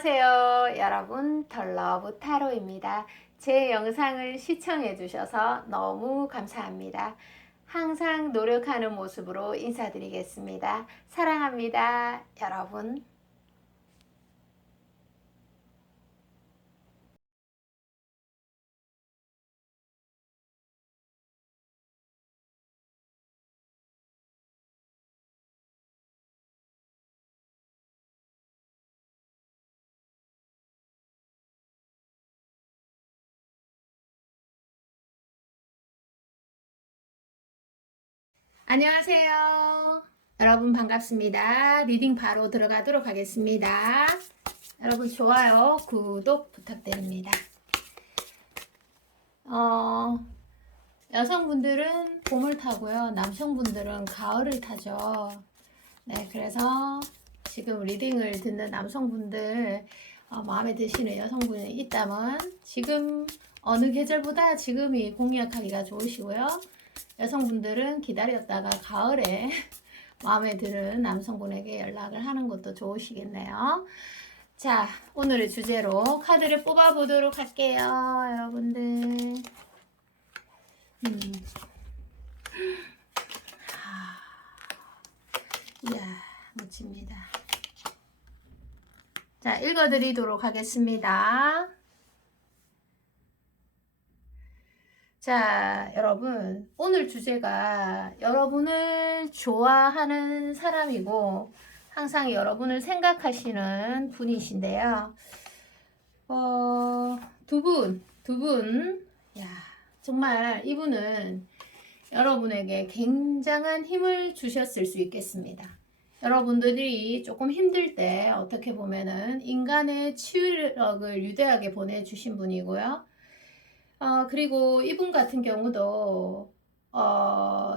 안녕하세요 여러분, 덜러브 타로입니다. 제 영상을 시청해 주셔서 너무 감사합니다. 항상 노력하는 모습으로 인사드리겠습니다. 사랑합니다 여러분. 안녕하세요 여러분, 반갑습니다. 리딩 바로 들어가도록 하겠습니다. 여러분, 좋아요 구독 부탁드립니다. 여성분들은 봄을 타고요, 남성분들은 가을을 타죠. 네, 그래서 지금 리딩을 듣는 남성분들, 마음에 드시는 여성분이 있다면 지금 어느 계절보다 지금이 공략하기가 좋으시고요. 여성분들은 기다렸다가 가을에 마음에 드는 남성분에게 연락을 하는 것도 좋으시겠네요. 자, 오늘의 주제로 카드를 뽑아보도록 할게요, 여러분들. 이야, 멋집니다. 자, 읽어드리도록 하겠습니다. 자, 여러분, 오늘 주제가 여러분을 좋아하는 사람이고 항상 여러분을 생각하시는 분이신데요. 두 분, 야, 정말 이분은 여러분에게 굉장한 힘을 주셨을 수 있겠습니다. 여러분들이 조금 힘들 때 어떻게 보면은 인간의 치유력을 유대하게 보내주신 분이고요. 그리고 이분 같은 경우도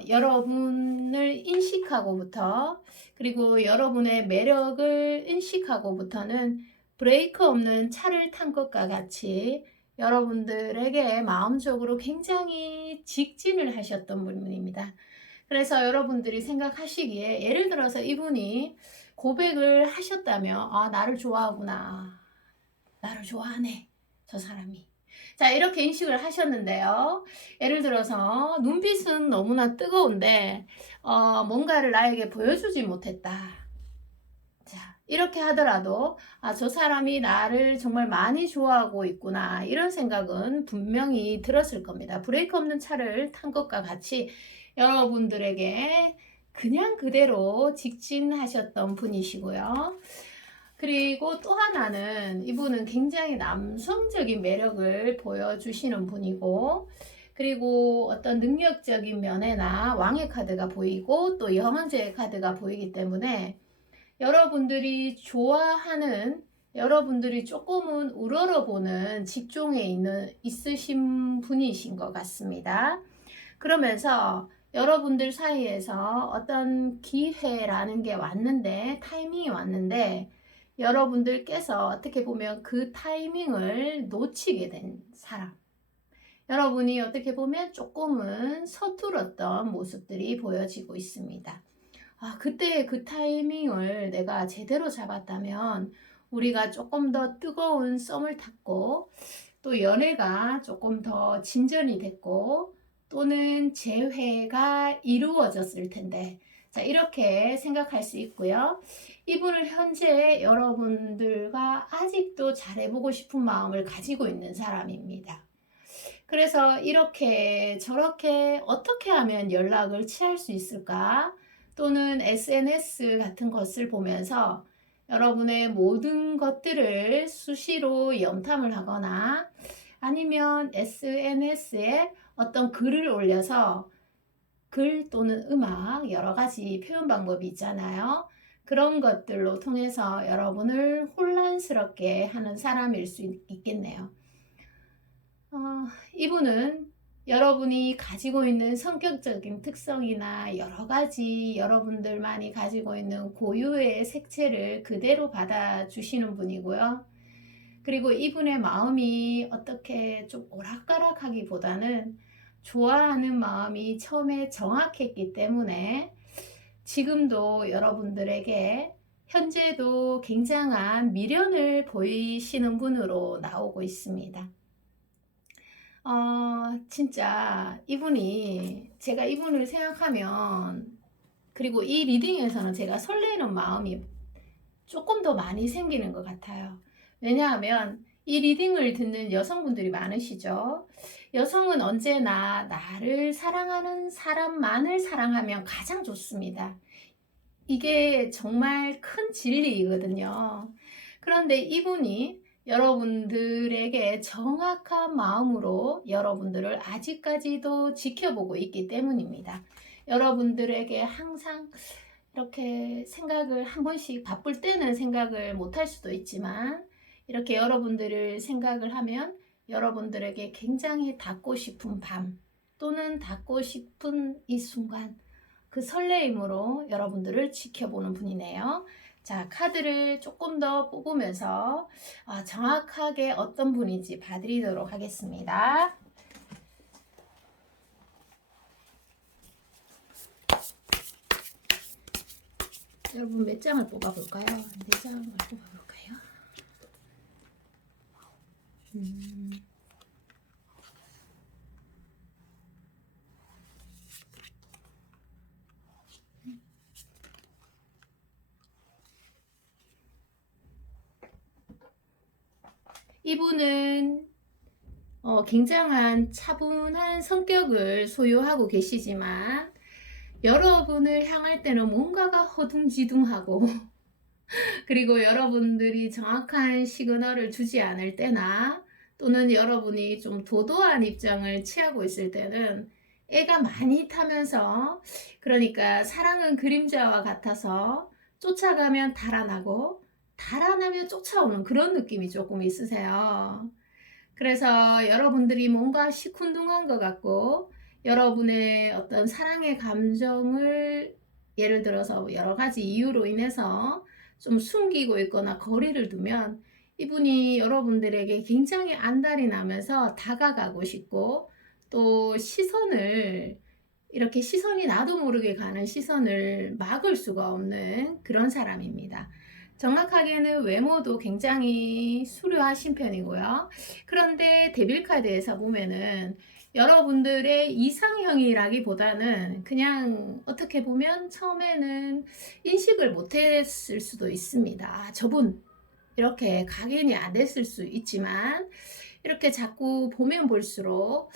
여러분을 인식하고부터, 그리고 여러분의 매력을 인식하고부터는 브레이크 없는 차를 탄 것과 같이 여러분들에게 마음적으로 굉장히 직진을 하셨던 분입니다. 그래서 여러분들이 생각하시기에, 예를 들어서 이분이 고백을 하셨다면, 아, 나를 좋아하구나, 나를 좋아하네, 저 사람이. 자, 이렇게 인식을 하셨는데요. 예를 들어서 눈빛은 너무나 뜨거운데 뭔가를 나에게 보여주지 못했다. 자, 이렇게 하더라도 저 사람이 나를 정말 많이 좋아하고 있구나, 이런 생각은 분명히 들었을 겁니다. 브레이크 없는 차를 탄 것과 같이 여러분들에게 그냥 그대로 직진하셨던 분이시고요. 그리고 또 하나는, 이분은 굉장히 남성적인 매력을 보여주시는 분이고, 그리고 어떤 능력적인 면에나 왕의 카드가 보이고 또 여왕제의 카드가 보이기 때문에 여러분들이 좋아하는, 여러분들이 조금은 우러러보는 직종에 있으신 분이신 것 같습니다. 그러면서 여러분들 사이에서 어떤 기회라는 게 왔는데, 타이밍이 왔는데, 여러분들께서 어떻게 보면 그 타이밍을 놓치게 된 사람, 여러분이 어떻게 보면 조금은 서툴었던 모습들이 보여지고 있습니다. 그때 그 타이밍을 내가 제대로 잡았다면 우리가 조금 더 뜨거운 썸을 탔고, 또 연애가 조금 더 진전이 됐고, 또는 재회가 이루어졌을 텐데, 자, 이렇게 생각할 수 있고요. 이분을 현재 여러분들과 아직도 잘해보고 싶은 마음을 가지고 있는 사람입니다. 그래서 이렇게 저렇게 어떻게 하면 연락을 취할 수 있을까? 또는 SNS 같은 것을 보면서 여러분의 모든 것들을 수시로 염탐을 하거나, 아니면 SNS에 어떤 글을 올려서, 글 또는 음악, 여러 가지 표현 방법이 있잖아요. 그런 것들로 통해서 여러분을 혼란스럽게 하는 사람일 수 있겠네요. 이분은 여러분이 가지고 있는 성격적인 특성이나 여러 가지 여러분들만이 가지고 있는 고유의 색채를 그대로 받아주시는 분이고요. 그리고 이분의 마음이 어떻게 좀 오락가락하기보다는 좋아하는 마음이 처음에 정확했기 때문에 지금도 여러분들에게 현재도 굉장한 미련을 보이시는 분으로 나오고 있습니다. 진짜 이분이, 제가 이분을 생각하면, 그리고 이 리딩에서는 제가 설레는 마음이 조금 더 많이 생기는 것 같아요. 왜냐하면 이 리딩을 듣는 여성분들이 많으시죠. 여성은 언제나 나를 사랑하는 사람만을 사랑하면 가장 좋습니다. 이게 정말 큰 진리이거든요. 그런데 이분이 여러분들에게 정확한 마음으로 여러분들을 아직까지도 지켜보고 있기 때문입니다. 여러분들에게 항상 이렇게 생각을 한 번씩, 바쁠 때는 생각을 못할 수도 있지만 이렇게 여러분들을 생각을 하면 여러분들에게 굉장히 닿고 싶은 밤 또는 닿고 싶은 이 순간, 그 설레임으로 여러분들을 지켜보는 분이네요. 자, 카드를 조금 더 뽑으면서 정확하게 어떤 분인지 봐드리도록 하겠습니다. 여러분 몇 장을 뽑아볼까요? 4장을 뽑아볼까요? 이분은 굉장한 차분한 성격을 소유하고 계시지만 여러분을 향할 때는 뭔가가 허둥지둥하고 그리고 여러분들이 정확한 시그널을 주지 않을 때나 또는 여러분이 좀 도도한 입장을 취하고 있을 때는 애가 많이 타면서, 그러니까 사랑은 그림자와 같아서 쫓아가면 달아나고 달아나면 쫓아오는 그런 느낌이 조금 있으세요. 그래서 여러분들이 뭔가 시큰둥한 것 같고 여러분의 어떤 사랑의 감정을 예를 들어서 여러 가지 이유로 인해서 좀 숨기고 있거나 거리를 두면 이분이 여러분들에게 굉장히 안달이 나면서 다가가고 싶고 또 시선을, 이렇게 시선이 나도 모르게 가는 시선을 막을 수가 없는 그런 사람입니다. 정확하게는 외모도 굉장히 수려하신 편이고요. 그런데 데빌 카드에서 보면은 여러분들의 이상형이라기보다는 그냥 어떻게 보면 처음에는 인식을 못했을 수도 있습니다. 저분 이렇게 각인이 안 됐을 수 있지만 이렇게 자꾸 보면 볼수록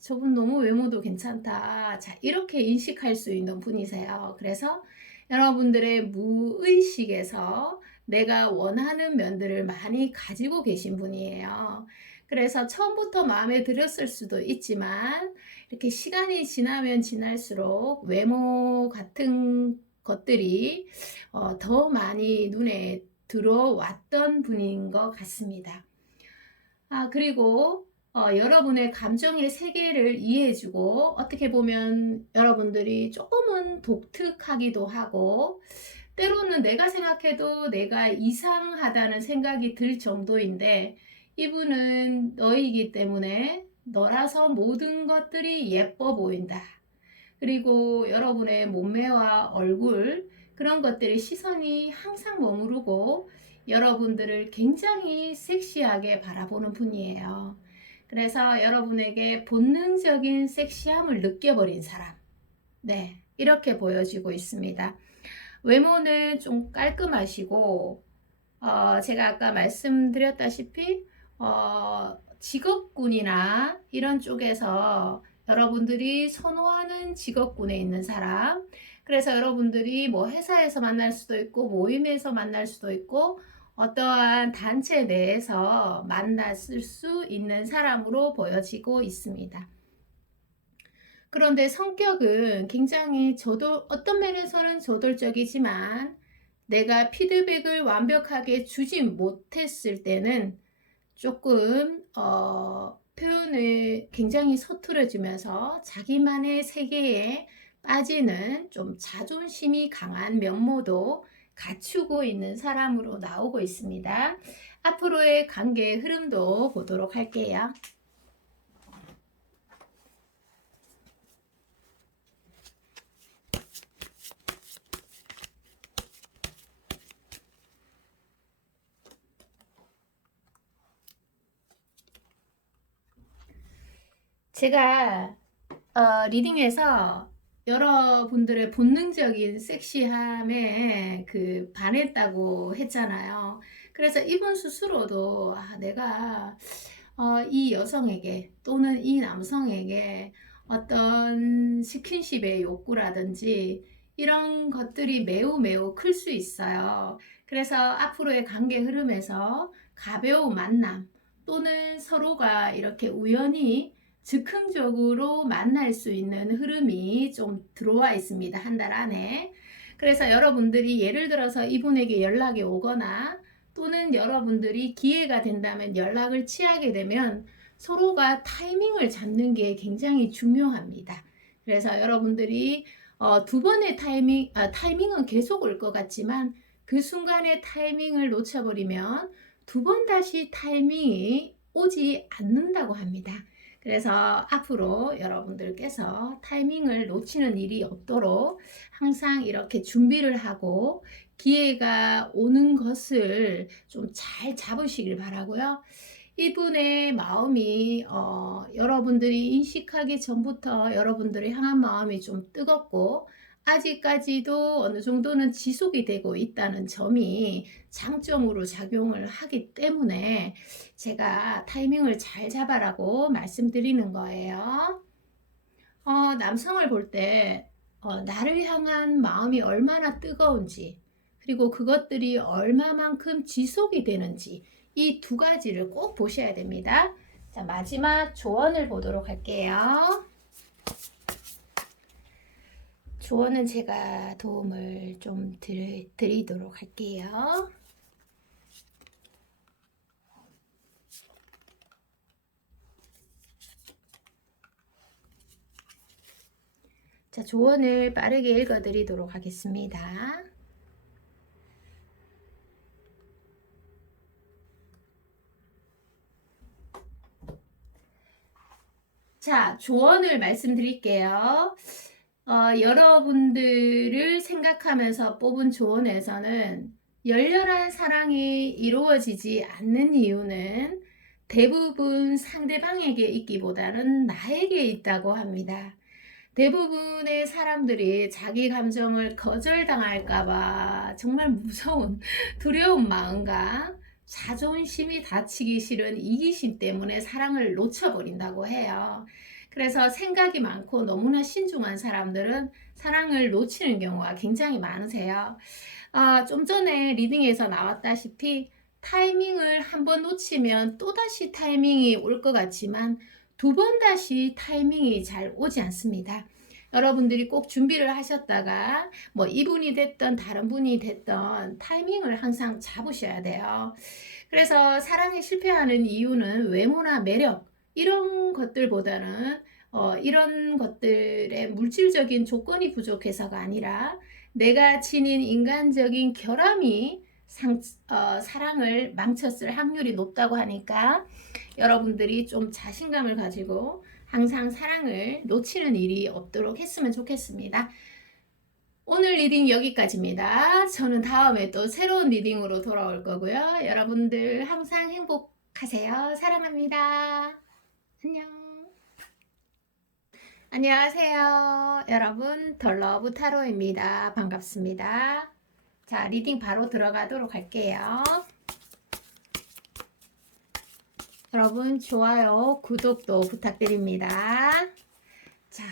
저분 너무 외모도 괜찮다. 자, 이렇게 인식할 수 있는 분이세요. 그래서 여러분들의 무의식에서 내가 원하는 면들을 많이 가지고 계신 분이에요. 그래서 처음부터 마음에 들었을 수도 있지만 이렇게 시간이 지나면 지날수록 외모 같은 것들이 더 많이 눈에 들어왔던 분인 것 같습니다. 그리고 여러분의 감정의 세계를 이해해주고 어떻게 보면 여러분들이 조금은 독특하기도 하고 때로는 내가 생각해도 내가 이상하다는 생각이 들 정도인데 이분은 너이기 때문에 너라서 모든 것들이 예뻐 보인다. 그리고 여러분의 몸매와 얼굴 그런 것들이 시선이 항상 머무르고 여러분들을 굉장히 섹시하게 바라보는 분이에요. 그래서 여러분에게 본능적인 섹시함을 느껴버린 사람. 네, 이렇게 보여지고 있습니다. 외모는 좀 깔끔하시고 제가 아까 말씀드렸다시피 직업군이나 이런 쪽에서 여러분들이 선호하는 직업군에 있는 사람, 그래서 여러분들이 뭐 회사에서 만날 수도 있고 모임에서 만날 수도 있고 어떠한 단체 내에서 만났을 수 있는 사람으로 보여지고 있습니다. 그런데 성격은 굉장히 어떤 면에서는 저돌적이지만 내가 피드백을 완벽하게 주지 못했을 때는 조금 표현을 굉장히 서투러지면서 자기만의 세계에 빠지는 좀 자존심이 강한 면모도 갖추고 있는 사람으로 나오고 있습니다. 앞으로의 관계의 흐름도 보도록 할게요. 제가 리딩에서 여러분들의 본능적인 섹시함에 반했다고 했잖아요. 그래서 이분 스스로도 내가 이 여성에게 또는 이 남성에게 어떤 스킨십의 욕구라든지 이런 것들이 매우 매우 클 수 있어요. 그래서 앞으로의 관계 흐름에서 가벼운 만남 또는 서로가 이렇게 우연히 즉흥적으로 만날 수 있는 흐름이 좀 들어와 있습니다. 한 달 안에. 그래서 여러분들이 예를 들어서 이분에게 연락이 오거나 또는 여러분들이 기회가 된다면 연락을 취하게 되면 서로가 타이밍을 잡는 게 굉장히 중요합니다. 그래서 여러분들이 두 번의 타이밍은 계속 올 것 같지만 그 순간의 타이밍을 놓쳐버리면 두 번 다시 타이밍이 오지 않는다고 합니다. 그래서 앞으로 여러분들께서 타이밍을 놓치는 일이 없도록 항상 이렇게 준비를 하고 기회가 오는 것을 좀 잘 잡으시길 바라고요. 이분의 마음이 여러분들이 인식하기 전부터 여러분들을 향한 마음이 좀 뜨겁고 아직까지도 어느 정도는 지속이 되고 있다는 점이 장점으로 작용을 하기 때문에 제가 타이밍을 잘 잡아라고 말씀드리는 거예요. 남성을 볼 때 나를 향한 마음이 얼마나 뜨거운지 그리고 그것들이 얼마만큼 지속이 되는지 이 두 가지를 꼭 보셔야 됩니다. 자, 마지막 조언을 보도록 할게요. 조언은 제가 도움을 좀 드리도록 할게요. 자, 조언을 빠르게 읽어드리도록 하겠습니다. 자, 조언을 말씀드릴게요. 여러분들을 생각하면서 뽑은 조언에서는 열렬한 사랑이 이루어지지 않는 이유는 대부분 상대방에게 있기보다는 나에게 있다고 합니다. 대부분의 사람들이 자기 감정을 거절당할까봐 정말 무서운 두려운 마음과 자존심이 다치기 싫은 이기심 때문에 사랑을 놓쳐버린다고 해요. 그래서 생각이 많고 너무나 신중한 사람들은 사랑을 놓치는 경우가 굉장히 많으세요. 좀 전에 리딩에서 나왔다시피 타이밍을 한번 놓치면 또다시 타이밍이 올 것 같지만 두 번 다시 타이밍이 잘 오지 않습니다. 여러분들이 꼭 준비를 하셨다가 뭐 이분이 됐던 다른 분이 됐던 타이밍을 항상 잡으셔야 돼요. 그래서 사랑에 실패하는 이유는 외모나 매력 이런 것들보다는 이런 것들의 물질적인 조건이 부족해서가 아니라 내가 지닌 인간적인 결함이 사랑을 망쳤을 확률이 높다고 하니까 여러분들이 좀 자신감을 가지고 항상 사랑을 놓치는 일이 없도록 했으면 좋겠습니다. 오늘 리딩 여기까지입니다. 저는 다음에 또 새로운 리딩으로 돌아올 거고요. 여러분들 항상 행복하세요. 사랑합니다. 안녕. 안녕하세요. 여러분, 덜러브 타로입니다. 반갑습니다. 자, 리딩 바로 들어가도록 할게요. 여러분, 좋아요, 구독도 부탁드립니다. 자.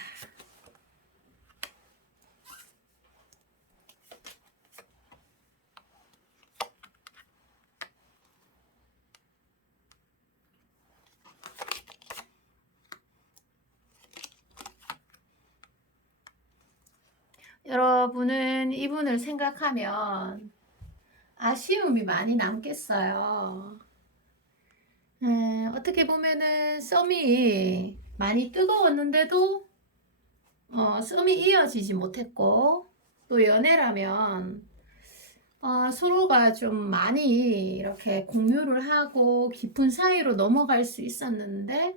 여러분은 이분을 생각하면 아쉬움이 많이 남겠어요. 어떻게 보면은 썸이 많이 뜨거웠는데도 썸이 이어지지 못했고 또 연애라면 서로가 좀 많이 이렇게 공유를 하고 깊은 사이로 넘어갈 수 있었는데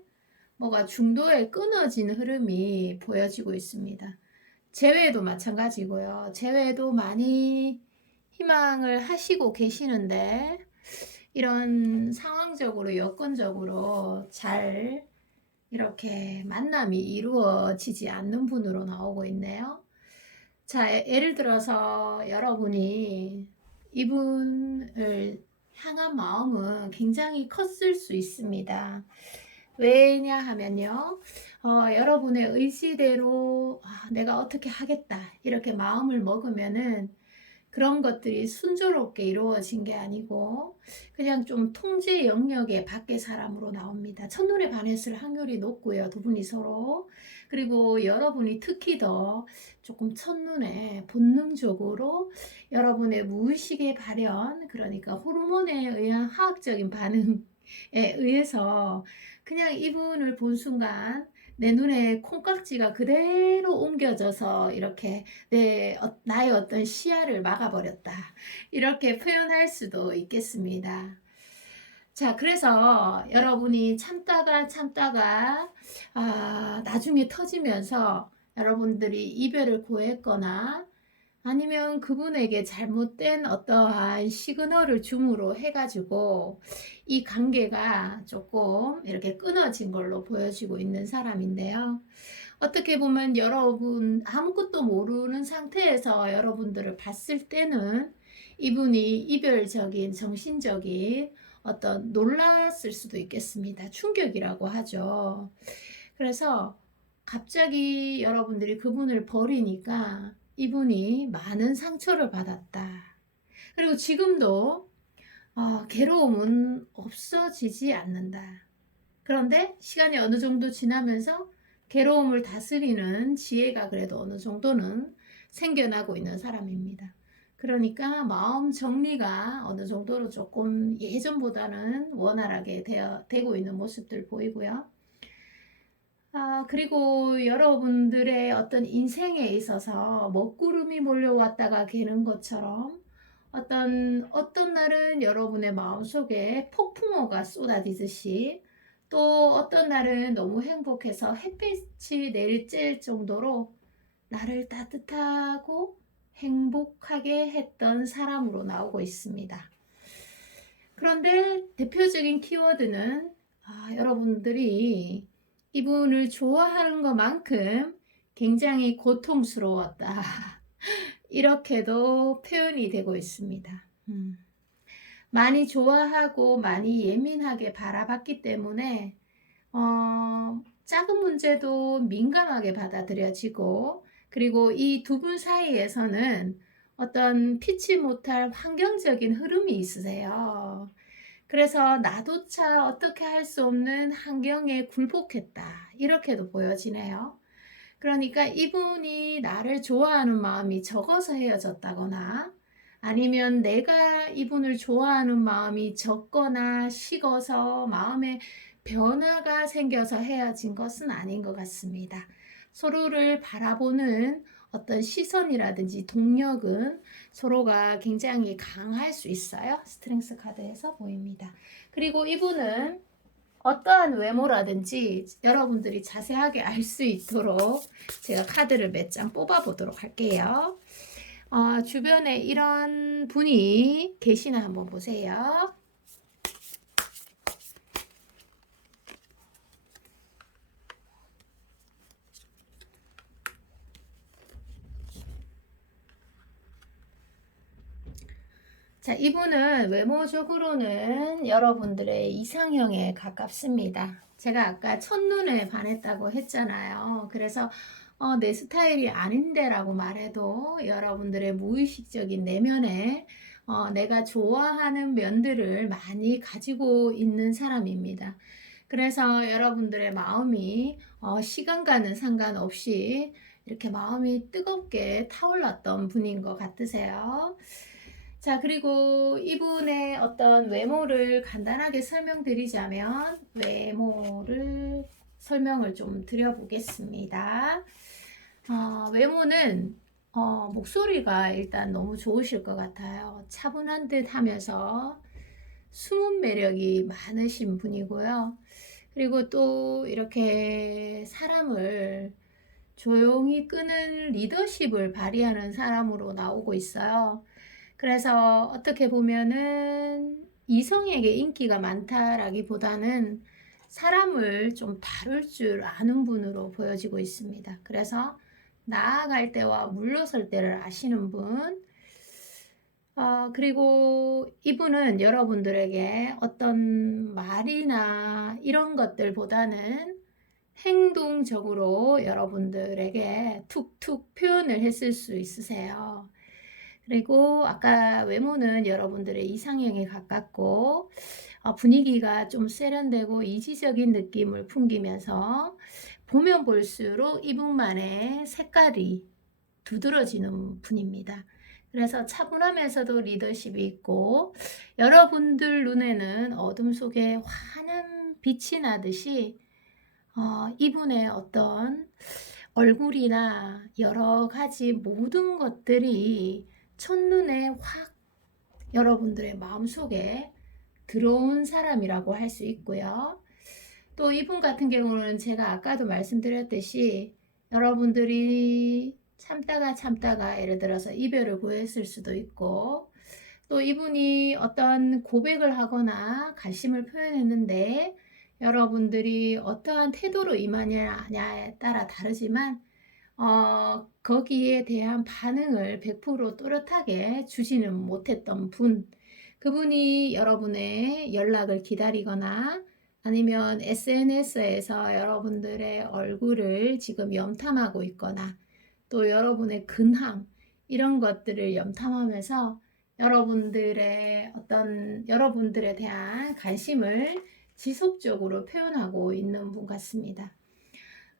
뭐가 중도에 끊어진 흐름이 보여지고 있습니다. 재회도 마찬가지고요. 재회도 많이 희망을 하시고 계시는데 이런 상황적으로 여건적으로 잘 이렇게 만남이 이루어지지 않는 분으로 나오고 있네요. 자, 예를 들어서 여러분이 이분을 향한 마음은 굉장히 컸을 수 있습니다. 왜냐하면요, 여러분의 의지대로 내가 어떻게 하겠다 이렇게 마음을 먹으면은 그런 것들이 순조롭게 이루어진 게 아니고 그냥 좀 통제 영역의 밖의 사람으로 나옵니다. 첫눈에 반했을 확률이 높고요. 두 분이 서로. 그리고 여러분이 특히 더 조금 첫눈에 본능적으로 여러분의 무의식의 발현, 그러니까 호르몬에 의한 화학적인 반응에 의해서 그냥 이분을 본 순간 내 눈에 콩깍지가 그대로 옮겨져서 이렇게 나의 어떤 시야를 막아버렸다. 이렇게 표현할 수도 있겠습니다. 자, 그래서 여러분이 참다가 나중에 터지면서 여러분들이 이별을 고했거나 아니면 그분에게 잘못된 어떠한 시그널을 줌으로 해가지고 이 관계가 조금 이렇게 끊어진 걸로 보여지고 있는 사람인데요. 어떻게 보면 여러분 아무것도 모르는 상태에서 여러분들을 봤을 때는 이분이 이별적인 정신적인 어떤 놀랐을 수도 있겠습니다. 충격이라고 하죠. 그래서 갑자기 여러분들이 그분을 버리니까 이분이 많은 상처를 받았다. 그리고 지금도 괴로움은 없어지지 않는다. 그런데 시간이 어느 정도 지나면서 괴로움을 다스리는 지혜가 그래도 어느 정도는 생겨나고 있는 사람입니다. 그러니까 마음 정리가 어느 정도로 조금 예전보다는 원활하게 되고 있는 모습들 보이고요. 그리고 여러분들의 어떤 인생에 있어서 먹구름이 몰려왔다가 개는 것처럼 어떤 날은 여러분의 마음속에 폭풍우가 쏟아지듯이 또 어떤 날은 너무 행복해서 햇빛이 내리쬐 정도로 나를 따뜻하고 행복하게 했던 사람으로 나오고 있습니다. 그런데 대표적인 키워드는 여러분들이 이분을 좋아하는 것만큼 굉장히 고통스러웠다. 이렇게도 표현이 되고 있습니다. 많이 좋아하고 많이 예민하게 바라봤기 때문에 작은 문제도 민감하게 받아들여지고 그리고 이 두 분 사이에서는 어떤 피치 못할 환경적인 흐름이 있으세요. 그래서 나도차 어떻게 할 수 없는 환경에 굴복했다. 이렇게도 보여지네요. 그러니까 이분이 나를 좋아하는 마음이 적어서 헤어졌다거나 아니면 내가 이분을 좋아하는 마음이 적거나 식어서 마음에 변화가 생겨서 헤어진 것은 아닌 것 같습니다. 서로를 바라보는 어떤 시선이라든지 동력은 서로가 굉장히 강할 수 있어요. 스트렝스 카드에서 보입니다. 그리고 이분은 어떠한 외모라든지 여러분들이 자세하게 알 수 있도록 제가 카드를 몇 장 뽑아 보도록 할게요. 주변에 이런 분이 계시나 한번 보세요. 자, 이분은 외모적으로는 여러분들의 이상형에 가깝습니다. 제가 아까 첫눈에 반했다고 했잖아요. 그래서 내 스타일이 아닌데 라고 말해도 여러분들의 무의식적인 내면에 내가 좋아하는 면들을 많이 가지고 있는 사람입니다. 그래서 여러분들의 마음이 시간과는 상관없이 이렇게 마음이 뜨겁게 타올랐던 분인 것 같으세요. 자, 그리고 이분의 어떤 외모를 간단하게 설명드리자면 외모를 설명을 좀 드려보겠습니다. 외모는 목소리가 일단 너무 좋으실 것 같아요. 차분한 듯 하면서 숨은 매력이 많으신 분이고요. 그리고 또 이렇게 사람을 조용히 끄는 리더십을 발휘하는 사람으로 나오고 있어요. 그래서 어떻게 보면은 이성에게 인기가 많다라기보다는 사람을 좀 다룰 줄 아는 분으로 보여지고 있습니다. 그래서 나아갈 때와 물러설 때를 아시는 분, 그리고 이분은 여러분들에게 어떤 말이나 이런 것들보다는 행동적으로 여러분들에게 툭툭 표현을 했을 수 있으세요. 그리고 아까 외모는 여러분들의 이상형에 가깝고 분위기가 좀 세련되고 이지적인 느낌을 풍기면서 보면 볼수록 이분만의 색깔이 두드러지는 분입니다. 그래서 차분하면서도 리더십이 있고 여러분들 눈에는 어둠 속에 환한 빛이 나듯이 이분의 어떤 얼굴이나 여러 가지 모든 것들이 첫눈에 확 여러분들의 마음속에 들어온 사람이라고 할 수 있고요. 또 이분 같은 경우는 제가 아까도 말씀드렸듯이 여러분들이 참다가 예를 들어서 이별을 구했을 수도 있고 또 이분이 어떤 고백을 하거나 관심을 표현했는데 여러분들이 어떠한 태도로 임하냐에 따라 다르지만 거기에 대한 반응을 100% 또렷하게 주지는 못했던 분, 그분이 여러분의 연락을 기다리거나 아니면 SNS에서 여러분들의 얼굴을 지금 염탐하고 있거나 또 여러분의 근황 이런 것들을 염탐하면서 여러분들에 대한 관심을 지속적으로 표현하고 있는 분 같습니다.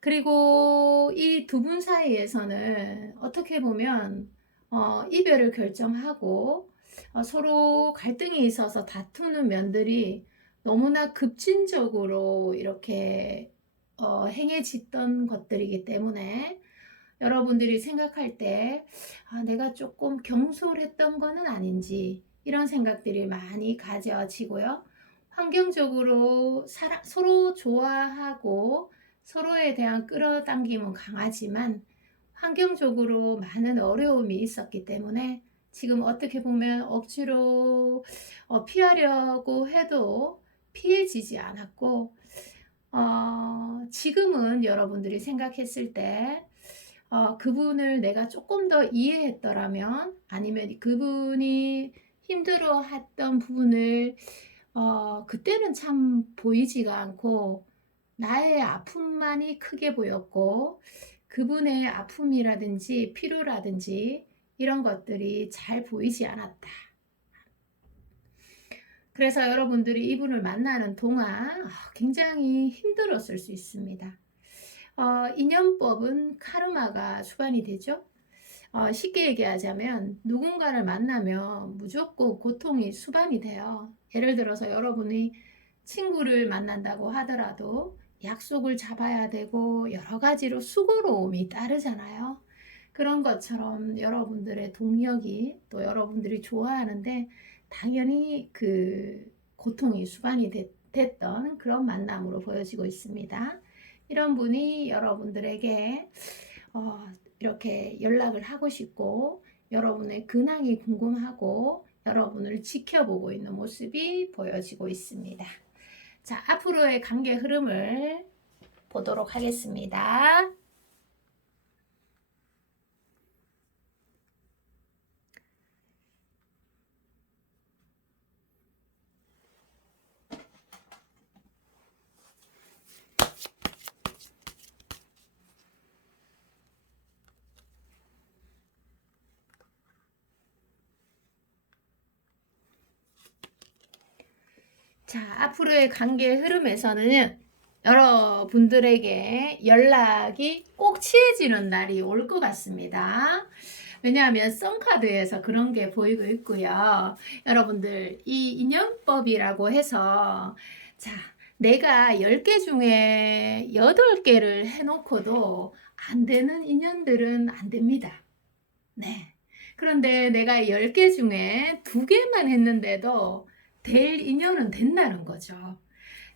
그리고 이 두 분 사이에서는 어떻게 보면 이별을 결정하고 서로 갈등이 있어서 다투는 면들이 너무나 급진적으로 이렇게 행해졌던 것들이기 때문에 여러분들이 생각할 때 내가 조금 경솔했던 거는 아닌지 이런 생각들이 많이 가져지고요. 환경적으로 서로 좋아하고 서로에 대한 끌어당김은 강하지만 환경적으로 많은 어려움이 있었기 때문에 지금 어떻게 보면 억지로 피하려고 해도 피해지지 않았고 지금은 여러분들이 생각했을 때 그분을 내가 조금 더 이해했더라면 아니면 그분이 힘들어했던 부분을 그때는 참 보이지가 않고 나의 아픔만이 크게 보였고 그분의 아픔이라든지 필요라든지 이런 것들이 잘 보이지 않았다. 그래서 여러분들이 이분을 만나는 동안 굉장히 힘들었을 수 있습니다. 인연법은 카르마가 수반이 되죠. 쉽게 얘기하자면 누군가를 만나면 무조건 고통이 수반이 돼요. 예를 들어서 여러분이 친구를 만난다고 하더라도 약속을 잡아야 되고 여러 가지로 수고로움이 따르잖아요. 그런 것처럼 여러분들의 동력이 또 여러분들이 좋아하는데 당연히 그 고통이 수반이 됐던 그런 만남으로 보여지고 있습니다. 이런 분이 여러분들에게 이렇게 연락을 하고 싶고 여러분의 근황이 궁금하고 여러분을 지켜보고 있는 모습이 보여지고 있습니다. 자, 앞으로의 관계 흐름을 보도록 하겠습니다. 자, 앞으로의 관계 흐름에서는 여러분들에게 연락이 꼭 취해지는 날이 올 것 같습니다. 왜냐하면 썬카드에서 그런 게 보이고 있고요. 여러분들 이 인연법이라고 해서 자, 내가 10개 중에 8개를 해놓고도 안 되는 인연들은 안 됩니다. 네. 그런데 내가 10개 중에 2개만 했는데도 될 인연은 된다는 거죠.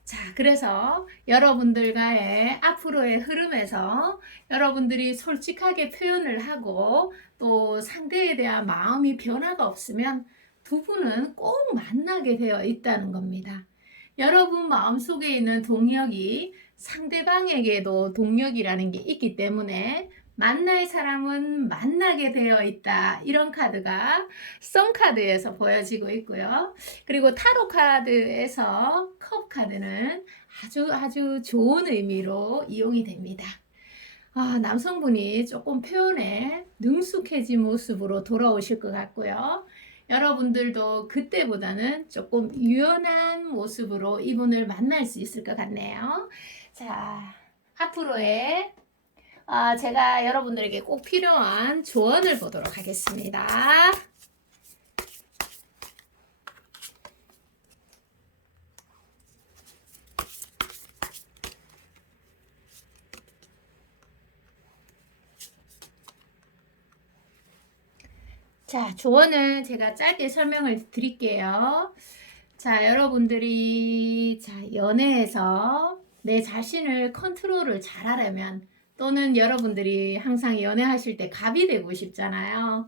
자, 그래서 여러분들과의 앞으로의 흐름에서 여러분들이 솔직하게 표현을 하고 또 상대에 대한 마음이 변화가 없으면 두 분은 꼭 만나게 되어 있다는 겁니다. 여러분 마음속에 있는 동력이 상대방에게도 동력이라는 게 있기 때문에 만날 사람은 만나게 되어 있다. 이런 카드가 성 카드에서 보여지고 있고요. 그리고 타로 카드에서 컵 카드는 아주 좋은 의미로 이용이 됩니다. 남성분이 조금 표현에 능숙해진 모습으로 돌아오실 것 같고요. 여러분들도 그때보다는 조금 유연한 모습으로 이분을 만날 수 있을 것 같네요. 자, 앞으로의 제가 여러분들에게 꼭 필요한 조언을 보도록 하겠습니다. 자, 조언을 제가 짧게 설명을 드릴게요. 자, 여러분들이 연애에서 내 자신을 컨트롤을 잘하려면 또는 여러분들이 항상 연애하실 때 갑이 되고 싶잖아요.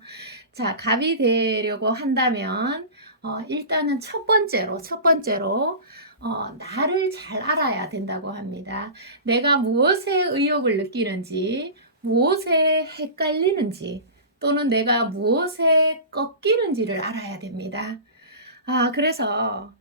자, 갑이 되려고 한다면 일단은 첫 번째로 나를 잘 알아야 된다고 합니다. 내가 무엇에 의욕을 느끼는지, 무엇에 헷갈리는지, 또는 내가 무엇에 꺾이는지를 알아야 됩니다. 그래서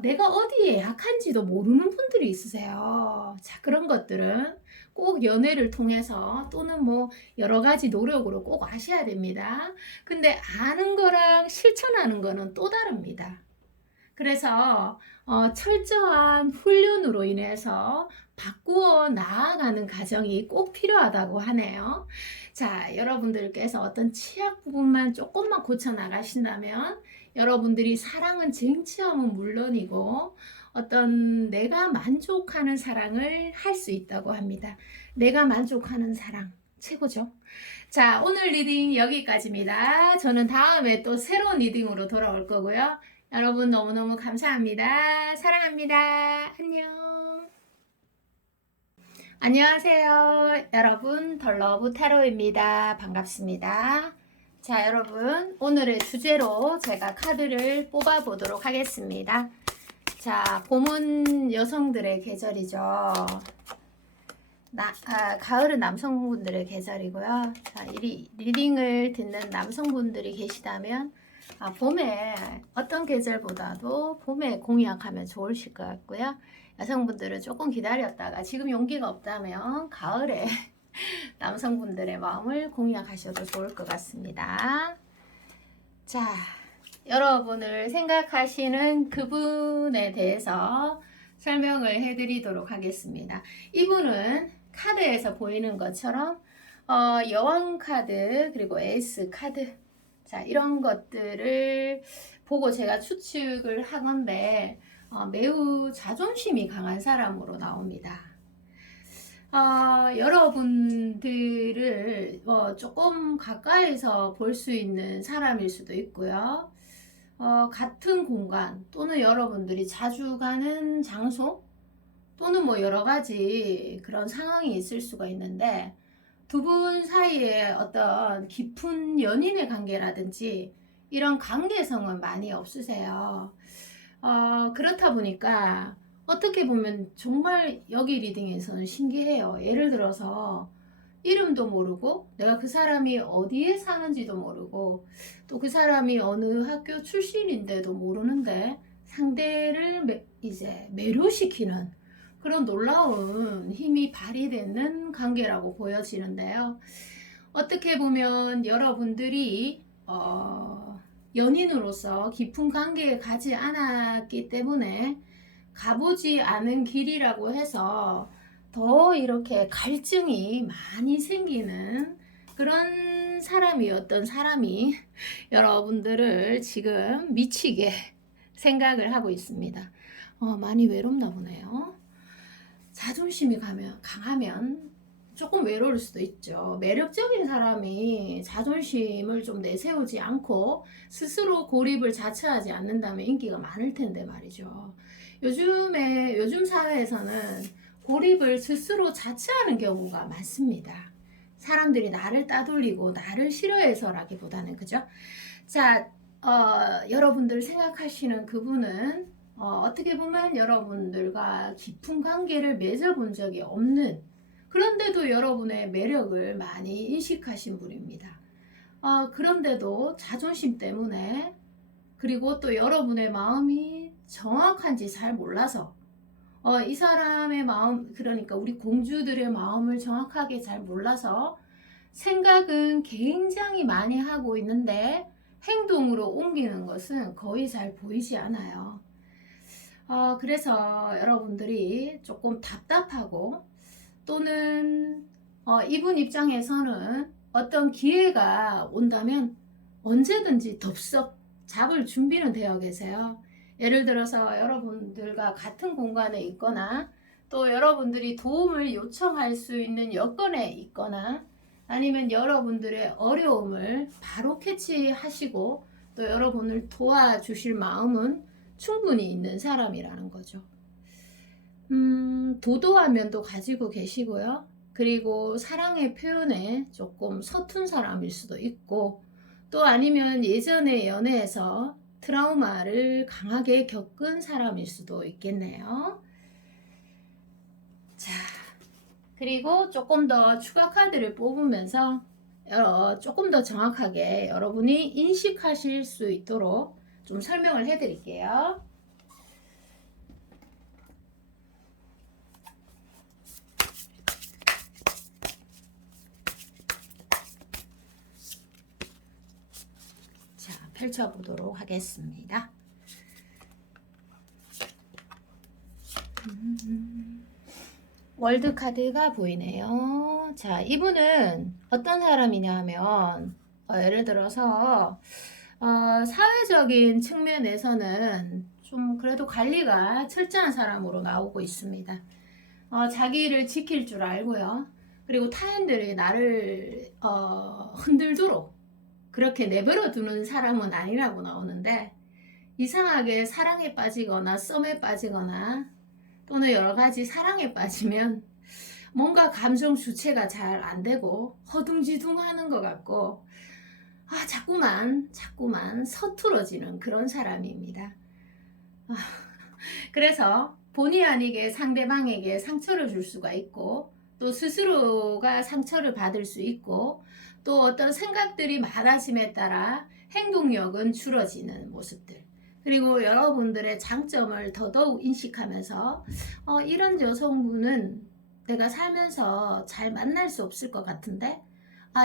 내가 어디에 약한지도 모르는 분들이 있으세요. 자, 그런 것들은 꼭 연애를 통해서 또는 뭐 여러 가지 노력으로 꼭 아셔야 됩니다. 근데 아는 거랑 실천하는 거는 또 다릅니다. 그래서 철저한 훈련으로 인해서 바꾸어 나아가는 과정이 꼭 필요하다고 하네요. 자, 여러분들께서 어떤 취약 부분만 조금만 고쳐 나가신다면 여러분들이 사랑은 쟁취함은 물론이고 어떤 내가 만족하는 사랑을 할 수 있다고 합니다. 내가 만족하는 사랑 최고죠. 자, 오늘 리딩 여기까지입니다. 저는 다음에 또 새로운 리딩으로 돌아올 거고요. 여러분 너무너무 감사합니다. 사랑합니다. 안녕. 안녕하세요. 여러분 덜러브 타로입니다. 반갑습니다. 자, 여러분 오늘의 주제로 제가 카드를 뽑아 보도록 하겠습니다. 자, 봄은 여성들의 계절이죠. 가을은 남성분들의 계절이고요. 자, 리딩을 듣는 남성분들이 계시다면 봄에 어떤 계절보다도 봄에 공약하면 좋으실 것 같고요. 여성분들은 조금 기다렸다가 지금 용기가 없다면 가을에 남성분들의 마음을 공략하셔도 좋을 것 같습니다. 자, 여러분을 생각하시는 그분에 대해서 설명을 해드리도록 하겠습니다. 이분은 카드에서 보이는 것처럼 여왕 카드 그리고 에이스 카드 자, 이런 것들을 보고 제가 추측을 하건데 매우 자존심이 강한 사람으로 나옵니다. 여러분들을 조금 가까이서 볼 수 있는 사람일 수도 있고요. 같은 공간 또는 여러분들이 자주 가는 장소 또는 뭐 여러 가지 그런 상황이 있을 수가 있는데 두 분 사이에 어떤 깊은 연인의 관계라든지 이런 관계성은 많이 없으세요. 그렇다 보니까 어떻게 보면 정말 여기 리딩에서는 신기해요. 예를 들어서 이름도 모르고 내가 그 사람이 어디에 사는지도 모르고 또 그 사람이 어느 학교 출신인데도 모르는데 상대를 이제 매료시키는 그런 놀라운 힘이 발휘되는 관계라고 보여지는데요. 어떻게 보면 여러분들이 연인으로서 깊은 관계에 가지 않았기 때문에 가보지 않은 길이라고 해서 더 이렇게 갈증이 많이 생기는 그런 사람이었던 사람이 여러분들을 지금 미치게 생각을 하고 있습니다. 많이 외롭나 보네요. 자존심이 강하면 조금 외로울 수도 있죠. 매력적인 사람이 자존심을 좀 내세우지 않고 스스로 고립을 자처하지 않는다면 인기가 많을 텐데 말이죠. 요즘 사회에서는 고립을 스스로 자처하는 경우가 많습니다. 사람들이 나를 따돌리고 나를 싫어해서라기보다는 그죠? 자, 여러분들 생각하시는 그분은 어떻게 보면 여러분들과 깊은 관계를 맺어본 적이 없는, 그런데도 여러분의 매력을 많이 인식하신 분입니다. 그런데도 자존심 때문에, 그리고 또 여러분의 마음이 정확한지 잘 몰라서, 이 사람의 마음, 그러니까 우리 공주들의 마음을 정확하게 잘 몰라서 생각은 굉장히 많이 하고 있는데 행동으로 옮기는 것은 거의 잘 보이지 않아요. 그래서 여러분들이 조금 답답하고, 또는 이분 입장에서는 어떤 기회가 온다면 언제든지 덥석 잡을 준비는 되어 계세요. 예를 들어서 여러분들과 같은 공간에 있거나, 또 여러분들이 도움을 요청할 수 있는 여건에 있거나, 아니면 여러분들의 어려움을 바로 캐치하시고 또 여러분을 도와주실 마음은 충분히 있는 사람이라는 거죠. 도도한 면도 가지고 계시고요. 그리고 사랑의 표현에 조금 서툰 사람일 수도 있고, 또 아니면 예전의 연애에서 트라우마를 강하게 겪은 사람일 수도 있겠네요. 자, 그리고 조금 더 추가 카드를 뽑으면서 조금 더 정확하게 여러분이 인식하실 수 있도록 좀 설명을 해드릴게요. 자, 펼쳐보도록 하겠습니다. 월드 카드가 보이네요. 자, 이분은 어떤 사람이냐면 예를 들어서 사회적인 측면에서는 좀 그래도 관리가 철저한 사람으로 나오고 있습니다. 자기를 지킬 줄 알고요. 그리고 타인들이 나를 흔들도록 그렇게 내버려 두는 사람은 아니라고 나오는데, 이상하게 사랑에 빠지거나 썸에 빠지거나 또는 여러 가지 사랑에 빠지면 뭔가 감정 주체가 잘 안 되고 허둥지둥하는 것 같고, 자꾸만 서툴어지는 그런 사람입니다. 그래서 본의 아니게 상대방에게 상처를 줄 수가 있고, 또 스스로가 상처를 받을 수 있고, 또 어떤 생각들이 많아짐에 따라 행동력은 줄어지는 모습들, 그리고 여러분들의 장점을 더더욱 인식하면서 이런 여성분은 내가 살면서 잘 만날 수 없을 것 같은데,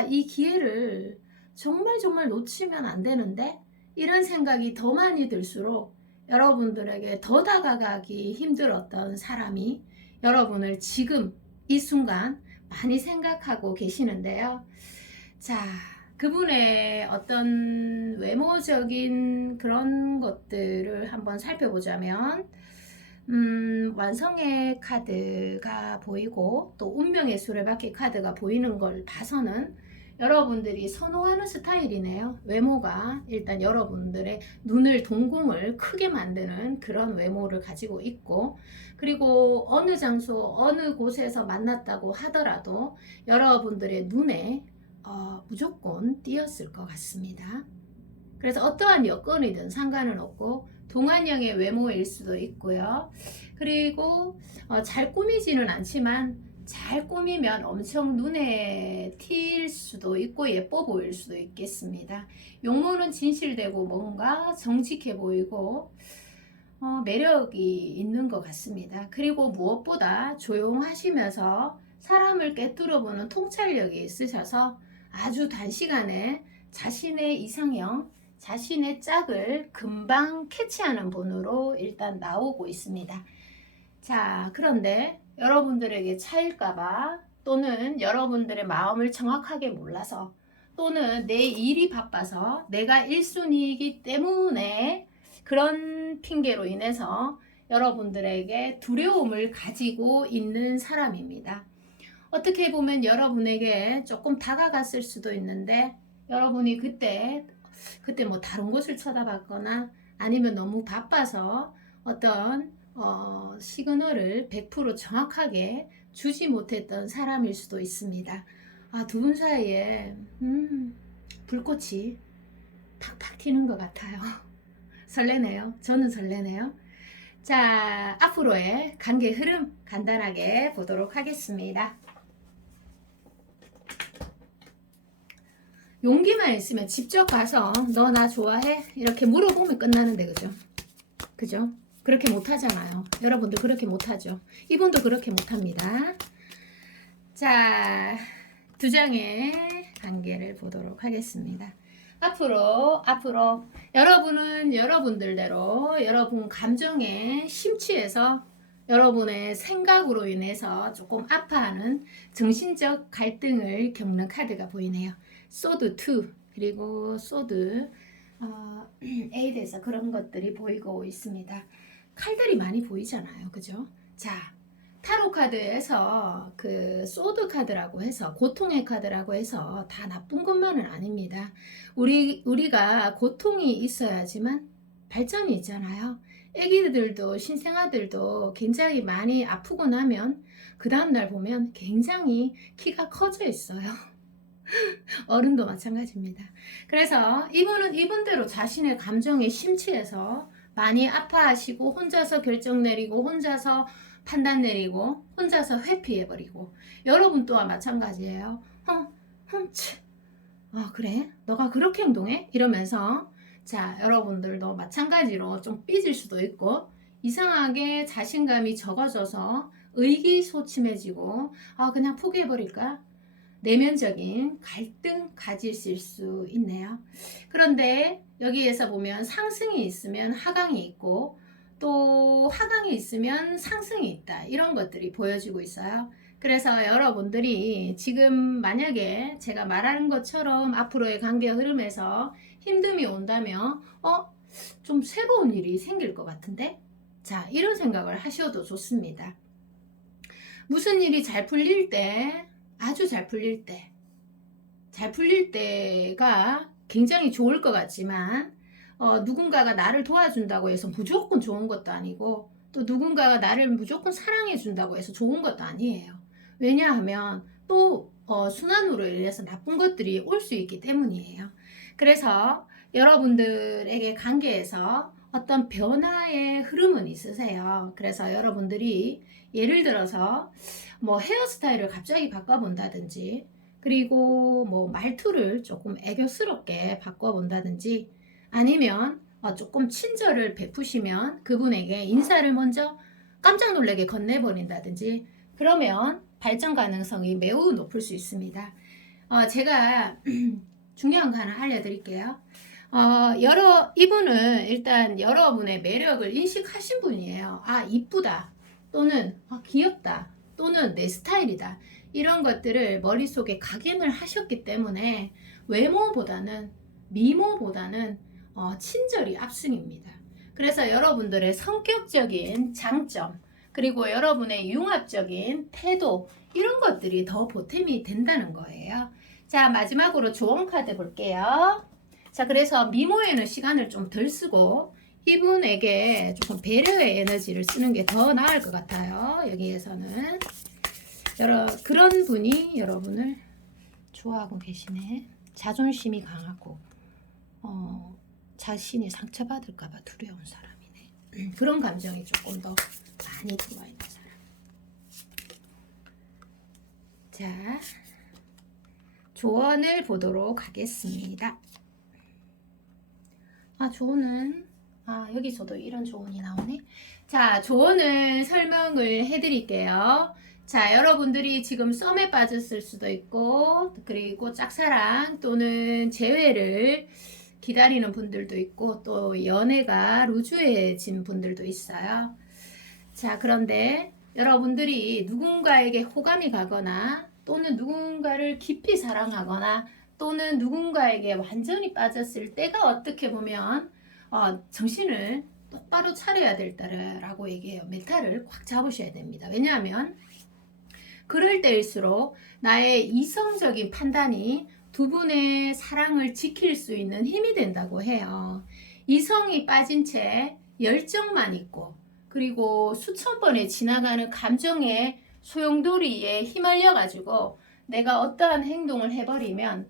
이 기회를 정말 놓치면 안 되는데, 이런 생각이 더 많이 들수록 여러분들에게 더 다가가기 힘들었던 사람이 여러분을 지금 이 순간 많이 생각하고 계시는데요. 자, 그분의 어떤 외모적인 그런 것들을 한번 살펴보자면, 완성의 카드가 보이고 또 운명의 수레바퀴 카드가 보이는 걸 봐서는 여러분들이 선호하는 스타일이네요. 외모가 일단 여러분들의 눈을, 동공을 크게 만드는 그런 외모를 가지고 있고, 그리고 어느 장소 어느 곳에서 만났다고 하더라도 여러분들의 눈에 무조건 띄었을 것 같습니다. 그래서 어떠한 여건이든 상관은 없고 동안형의 외모일 수도 있고요. 그리고 잘 꾸미지는 않지만 잘 꾸미면 엄청 눈에 띌 수도 있고 예뻐 보일 수도 있겠습니다. 용모는 진실되고 뭔가 정직해 보이고 매력이 있는 것 같습니다. 그리고 무엇보다 조용하시면서 사람을 꿰뚫어보는 통찰력이 있으셔서 아주 단시간에 자신의 이상형, 자신의 짝을 금방 캐치하는 분으로 일단 나오고 있습니다. 자, 그런데 여러분들에게 차일까봐, 또는 여러분들의 마음을 정확하게 몰라서, 또는 내 일이 바빠서 내가 1순위이기 때문에 그런 핑계로 인해서 여러분들에게 두려움을 가지고 있는 사람입니다. 어떻게 보면 여러분에게 조금 다가갔을 수도 있는데, 여러분이 그때 뭐 다른 곳을 쳐다봤거나 아니면 너무 바빠서 어떤 시그널을 100% 정확하게 주지 못했던 사람일 수도 있습니다. 두 분 사이에 불꽃이 팍팍 튀는 것 같아요. 설레네요. 저는 설레네요. 자, 앞으로의 관계 흐름 간단하게 보도록 하겠습니다. 용기만 있으면 직접 가서 너 나 좋아해? 이렇게 물어보면 끝나는데, 그죠? 그죠? 그렇게 못하잖아요. 여러분들 그렇게 못하죠. 이분도 그렇게 못합니다. 자, 두 장의 관계를 보도록 하겠습니다. 앞으로 여러분은 여러분들대로 여러분 감정에 심취해서 여러분의 생각으로 인해서 조금 아파하는 정신적 갈등을 겪는 카드가 보이네요. 소드 2 그리고 소드 8에서 그런 것들이 보이고 있습니다. 칼들이 많이 보이잖아요. 그죠? 자, 타로 카드에서 그 소드 카드라고 해서 고통의 카드라고 해서 다 나쁜 것만은 아닙니다. 우리가 고통이 있어야지만 발전이 있잖아요. 애기들도 신생아들도 굉장히 많이 아프고 나면 그 다음날 보면 굉장히 키가 커져 있어요. 어른도 마찬가지입니다. 그래서 이분은 이분대로 자신의 감정에 심취해서 많이 아파하시고 혼자서 결정 내리고 혼자서 판단 내리고 혼자서 회피해버리고 여러분 또한 마찬가지예요. 그래? 너가 그렇게 행동해? 이러면서 자, 여러분들도 마찬가지로 좀 삐질 수도 있고 이상하게 자신감이 적어져서 의기소침해지고 그냥 포기해버릴까? 내면적인 갈등 가지실 수 있네요. 그런데 여기에서 보면 상승이 있으면 하강이 있고 또 하강이 있으면 상승이 있다. 이런 것들이 보여지고 있어요. 그래서 여러분들이 지금 만약에 제가 말하는 것처럼 앞으로의 관계 흐름에서 힘듦이 온다면 좀 새로운 일이 생길 것 같은데? 자, 이런 생각을 하셔도 좋습니다. 무슨 일이 잘 풀릴 때 아주 잘 풀릴 때가 굉장히 좋을 것 같지만 누군가가 나를 도와준다고 해서 무조건 좋은 것도 아니고 또 누군가가 나를 무조건 사랑해 준다고 해서 좋은 것도 아니에요. 왜냐하면 또 순환으로 인해서 나쁜 것들이 올 수 있기 때문이에요. 그래서 여러분들에게 관계에서 어떤 변화의 흐름은 있으세요. 그래서 여러분들이 예를 들어서 뭐 헤어스타일을 갑자기 바꿔본다든지 그리고 뭐 말투를 조금 애교스럽게 바꿔본다든지 아니면 조금 친절을 베푸시면 그분에게 인사를 먼저 깜짝 놀라게 건네버린다든지 그러면 발전 가능성이 매우 높을 수 있습니다. 제가 중요한 거 하나 알려드릴게요. 이분은 일단 여러분의 매력을 인식하신 분이에요. 이쁘다 또는 귀엽다 또는 내 스타일이다 이런 것들을 머릿속에 각인을 하셨기 때문에 외모보다는 미모보다는 친절이 압승입니다. 그래서 여러분들의 성격적인 장점 그리고 여러분의 융합적인 태도 이런 것들이 더 보탬이 된다는 거예요. 자, 마지막으로 조언 카드 볼게요. 자, 그래서 미모에는 시간을 좀 덜 쓰고 이분에게 조금 배려의 에너지를 쓰는 게 더 나을 것 같아요. 여기에서는 그런 분이 여러분을 좋아하고 계시네. 자존심이 강하고 자신이 상처받을까봐 두려운 사람이네. 그런 감정이 조금 더 많이 들어있는 사람. 자, 조언을 보도록 하겠습니다. 조언은 여기서도 이런 조언이 나오네. 자, 조언을 설명을 해드릴게요. 자, 여러분들이 지금 썸에 빠졌을 수도 있고 그리고 짝사랑 또는 재회를 기다리는 분들도 있고 또 연애가 루즈해진 분들도 있어요. 자, 그런데 여러분들이 누군가에게 호감이 가거나 또는 누군가를 깊이 사랑하거나 또는 누군가에게 완전히 빠졌을 때가 어떻게 보면 정신을 똑바로 차려야 될 때라고 얘기해요. 멘탈을 꽉 잡으셔야 됩니다. 왜냐하면 그럴 때일수록 나의 이성적인 판단이 두 분의 사랑을 지킬 수 있는 힘이 된다고 해요. 이성이 빠진 채 열정만 있고 그리고 수천 번에 지나가는 감정의 소용돌이에 휘말려 가지고 내가 어떠한 행동을 해버리면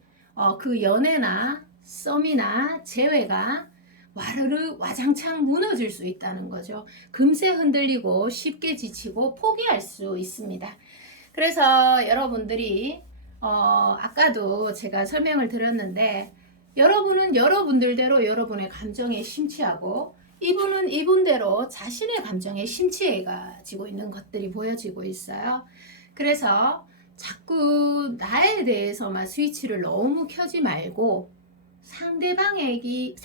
그 연애나 썸이나 재회가 와르르 와장창 무너질 수 있다는 거죠. 금세 흔들리고 쉽게 지치고 포기할 수 있습니다. 그래서 여러분들이 아까도 제가 설명을 드렸는데 여러분은 여러분들대로 여러분의 감정에 심취하고 이분은 이분대로 자신의 감정에 심취해가지고 있는 것들이 보여지고 있어요. 그래서 자꾸 나에 대해서만 스위치를 너무 켜지 말고 상대방에게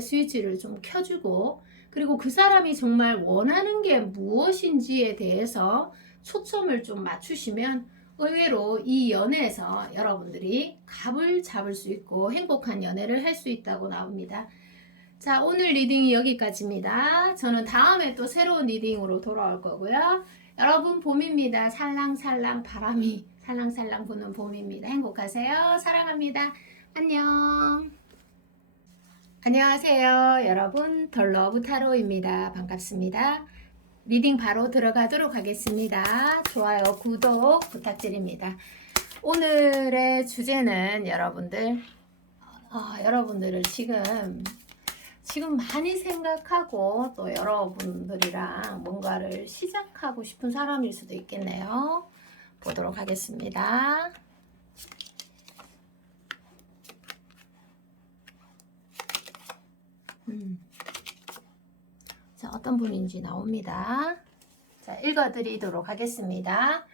스위치를 좀 켜주고 그리고 그 사람이 정말 원하는 게 무엇인지에 대해서 초점을 좀 맞추시면 의외로 이 연애에서 여러분들이 갑을 잡을 수 있고 행복한 연애를 할 수 있다고 나옵니다. 자, 오늘 리딩이 여기까지입니다. 저는 다음에 또 새로운 리딩으로 돌아올 거고요. 여러분 봄입니다. 살랑살랑 바람이 살랑살랑 부는 봄입니다. 행복하세요. 사랑합니다. 안녕. 안녕하세요. 여러분 덜러브 타로입니다. 반갑습니다. 리딩 바로 들어가도록 하겠습니다. 좋아요, 구독 부탁드립니다. 오늘의 주제는 여러분들을 지금 많이 생각하고 또 여러분들이랑 뭔가를 시작하고 싶은 사람일 수도 있겠네요. 보도록 하겠습니다. 자, 어떤 분인지 나옵니다. 자, 읽어드리도록 하겠습니다.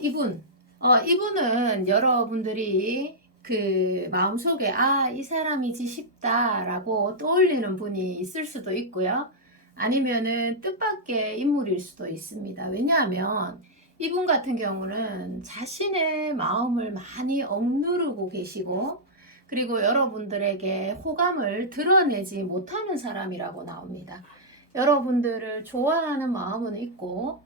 이분은 여러분들이 그 마음속에 이 사람이지 싶다라고 떠올리는 분이 있을 수도 있고요. 아니면은 뜻밖의 인물일 수도 있습니다. 왜냐하면 이분 같은 경우는 자신의 마음을 많이 억누르고 계시고 그리고 여러분들에게 호감을 드러내지 못하는 사람이라고 나옵니다. 여러분들을 좋아하는 마음은 있고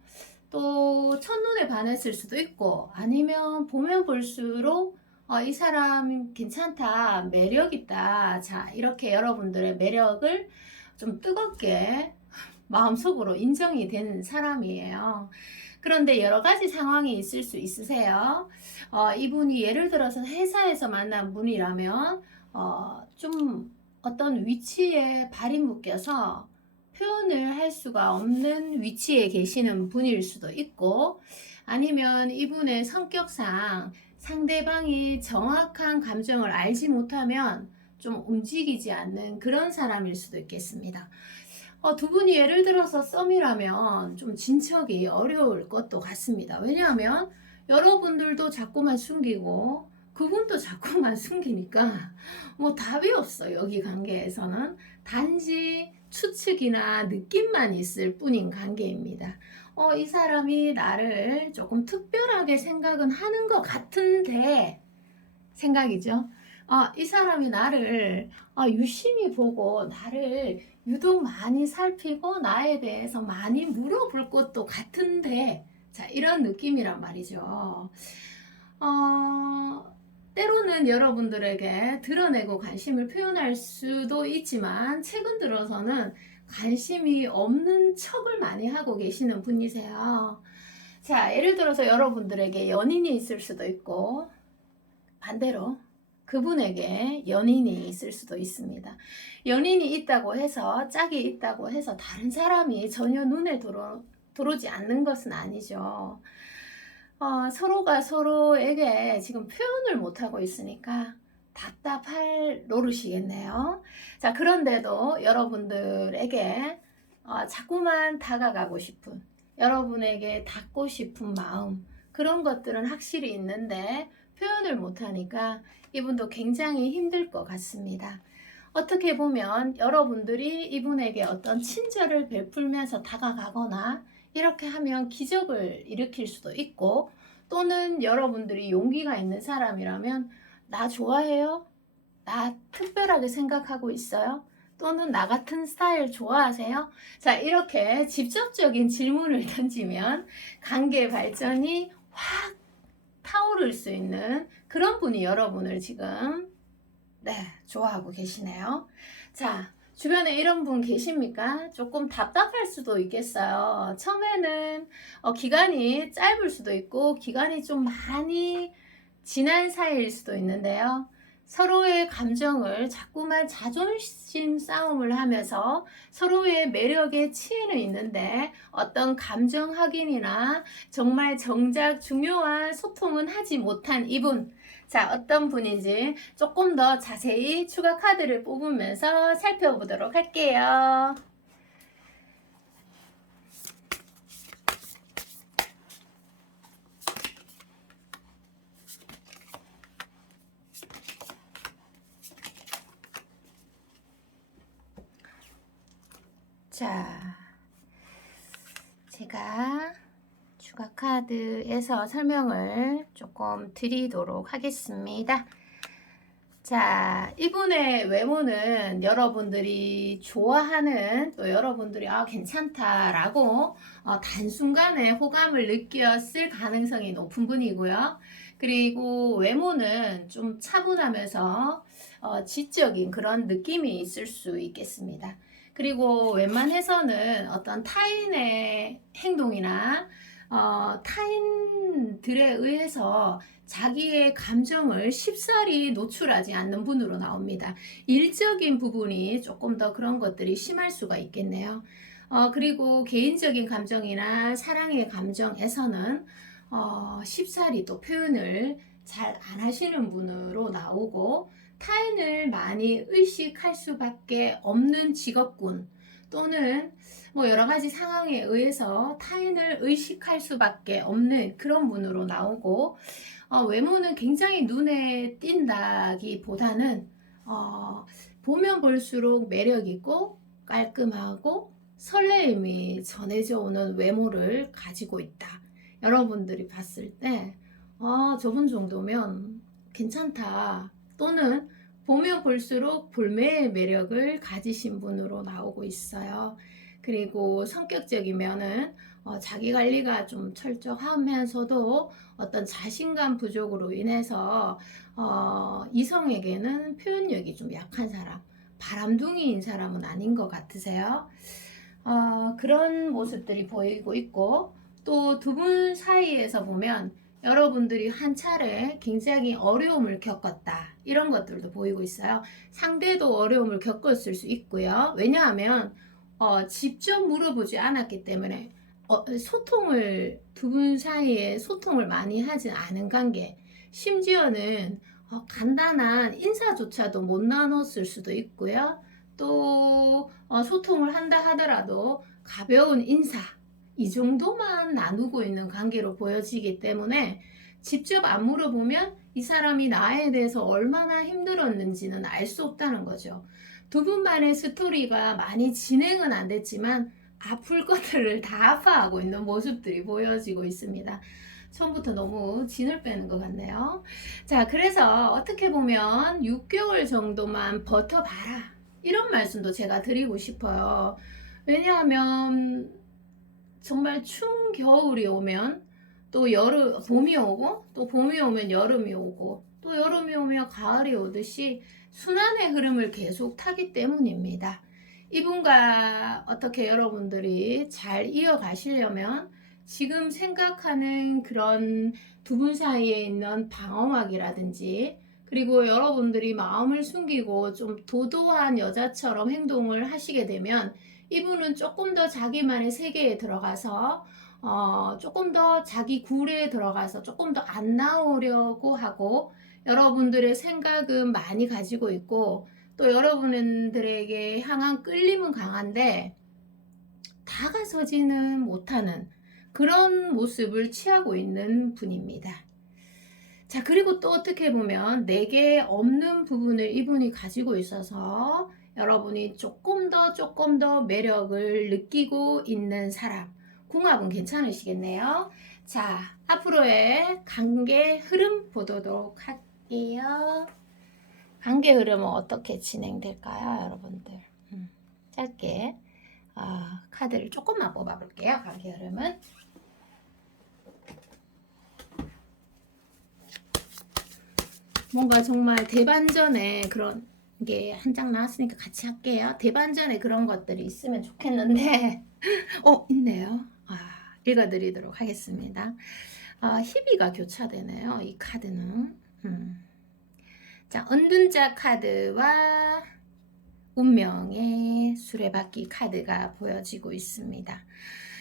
또 첫눈에 반했을 수도 있고 아니면 보면 볼수록 이 사람 괜찮다, 매력 있다. 자, 이렇게 여러분들의 매력을 좀 뜨겁게 마음속으로 인정이 되는 사람이에요. 그런데 여러 가지 상황이 있을 수 있으세요. 이분이 예를 들어서 회사에서 만난 분이라면 좀 어떤 위치에 발이 묶여서 표현을 할 수가 없는 위치에 계시는 분일 수도 있고 아니면 이분의 성격상 상대방이 정확한 감정을 알지 못하면 좀 움직이지 않는 그런 사람일 수도 있겠습니다. 두 분이 예를 들어서 썸이라면 좀 진척이 어려울 것도 같습니다. 왜냐하면 여러분들도 자꾸만 숨기고 그분도 자꾸만 숨기니까 뭐 답이 없어요. 여기 관계에서는 단지 추측이나 느낌만 있을 뿐인 관계입니다. 이 사람이 나를 조금 특별하게 생각은 하는 것 같은데 생각이죠. 이 사람이 나를 유심히 보고 나를 유독 많이 살피고 나에 대해서 많이 물어볼 것도 같은데 자, 이런 느낌이란 말이죠. 때로는 여러분들에게 드러내고 관심을 표현할 수도 있지만 최근 들어서는 관심이 없는 척을 많이 하고 계시는 분이세요. 자, 예를 들어서 여러분들에게 연인이 있을 수도 있고 반대로 그분에게 연인이 있을 수도 있습니다. 연인이 있다고 해서 짝이 있다고 해서 다른 사람이 전혀 눈에 들어오지 않는 것은 아니죠. 서로가 서로에게 지금 표현을 못하고 있으니까 답답할 노릇이겠네요. 자, 그런데도 여러분들에게 자꾸만 다가가고 싶은 여러분에게 닿고 싶은 마음 그런 것들은 확실히 있는데 표현을 못하니까 이분도 굉장히 힘들 것 같습니다. 어떻게 보면 여러분들이 이분에게 어떤 친절을 베풀면서 다가가거나 이렇게 하면 기적을 일으킬 수도 있고 또는 여러분들이 용기가 있는 사람이라면 나 좋아해요? 나 특별하게 생각하고 있어요? 또는 나 같은 스타일 좋아하세요? 자, 이렇게 직접적인 질문을 던지면 관계 발전이 확 타오를 수 있는 그런 분이 여러분을 지금 좋아하고 계시네요. 자, 주변에 이런 분 계십니까? 조금 답답할 수도 있겠어요. 처음에는 기간이 짧을 수도 있고 기간이 좀 많이 지난 사이일 수도 있는데요. 서로의 감정을 자꾸만 자존심 싸움을 하면서 서로의 매력에 치이는 있는데 어떤 감정 확인이나 정말 정작 중요한 소통은 하지 못한 이분. 자, 어떤 분인지 조금 더 자세히 추가 카드를 뽑으면서 살펴보도록 할게요. 자, 제가 추가 카드에서 설명을 조금 드리도록 하겠습니다. 자, 이분의 외모는 여러분들이 좋아하는, 또 여러분들이 괜찮다라고 단순간에 호감을 느꼈을 가능성이 높은 분이고요. 그리고 외모는 좀 차분하면서 지적인 그런 느낌이 있을 수 있겠습니다. 그리고 웬만해서는 어떤 타인의 행동이나 타인들에 의해서 자기의 감정을 쉽사리 노출하지 않는 분으로 나옵니다. 일적인 부분이 조금 더 그런 것들이 심할 수가 있겠네요. 그리고 개인적인 감정이나 사랑의 감정에서는 쉽사리 또 표현을 잘 안 하시는 분으로 나오고, 타인을 많이 의식할 수밖에 없는 직업군, 또는 뭐 여러 가지 상황에 의해서 타인을 의식할 수밖에 없는 그런 분으로 나오고, 외모는 굉장히 눈에 띈다기보다는 보면 볼수록 매력있고 깔끔하고 설레임이 전해져 오는 외모를 가지고 있다. 여러분들이 봤을 때 저분 정도면 괜찮다, 또는 보면 볼수록 볼매의 매력을 가지신 분으로 나오고 있어요. 그리고 성격적이면은 자기 관리가 좀 철저하면서도 어떤 자신감 부족으로 인해서 이성에게는 표현력이 좀 약한 사람, 바람둥이인 사람은 아닌 것 같으세요? 그런 모습들이 보이고 있고, 또 두 분 사이에서 보면 여러분들이 한 차례 굉장히 어려움을 겪었다, 이런 것들도 보이고 있어요. 상대도 어려움을 겪었을 수 있고요. 왜냐하면 직접 물어보지 않았기 때문에 소통을, 두 분 사이에 소통을 많이 하진 않은 관계, 심지어는 간단한 인사조차도 못 나눴을 수도 있고요. 또 소통을 한다 하더라도 가벼운 인사, 이 정도만 나누고 있는 관계로 보여지기 때문에 직접 안 물어보면 이 사람이 나에 대해서 얼마나 힘들었는지는 알 수 없다는 거죠. 두 분만의 스토리가 많이 진행은 안 됐지만 아플 것들을 다 아파하고 있는 모습들이 보여지고 있습니다. 처음부터 너무 진을 빼는 것 같네요. 자, 그래서 어떻게 보면 6개월 정도만 버텨봐라, 이런 말씀도 제가 드리고 싶어요. 왜냐하면 정말 추운 겨울이 오면 또 봄이 오고, 또 봄이 오면 여름이 오고, 또 여름이 오면 가을이 오듯이 순환의 흐름을 계속 타기 때문입니다. 이분과 어떻게 여러분들이 잘 이어가시려면 지금 생각하는 그런 두 분 사이에 있는 방어막이라든지, 그리고 여러분들이 마음을 숨기고 좀 도도한 여자처럼 행동을 하시게 되면 이분은 조금 더 자기만의 세계에 들어가서 조금 더 자기 굴에 들어가서 조금 더 안 나오려고 하고, 여러분들의 생각은 많이 가지고 있고, 또 여러분들에게 향한 끌림은 강한데 다가서지는 못하는 그런 모습을 취하고 있는 분입니다. 자, 그리고 또 어떻게 보면 내게 없는 부분을 이분이 가지고 있어서 여러분이 조금 더 매력을 느끼고 있는 사람. 궁합은 괜찮으시겠네요. 자, 앞으로의 관계 흐름 보도록 할게요. 관계 흐름은 어떻게 진행될까요, 여러분들? 짧게 카드를 조금만 뽑아볼게요. 관계 흐름은. 뭔가 정말 대반전에 그런 게 한 장 나왔으니까 같이 할게요. 대반전에 그런 것들이 있으면 좋겠는데 있네요. 읽어드리도록 하겠습니다. 희비가 교차되네요, 이 카드는. 자, 은둔자 카드와 운명의 수레바퀴 카드가 보여지고 있습니다.